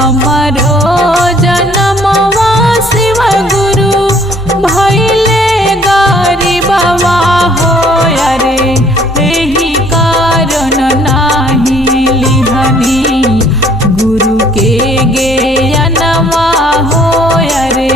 हमारो जनमवा शिव गुरु भैले गरीबवा हो। अरे एही कारण नाही लिहनी गुरु के ज्ञानवा हो। अरे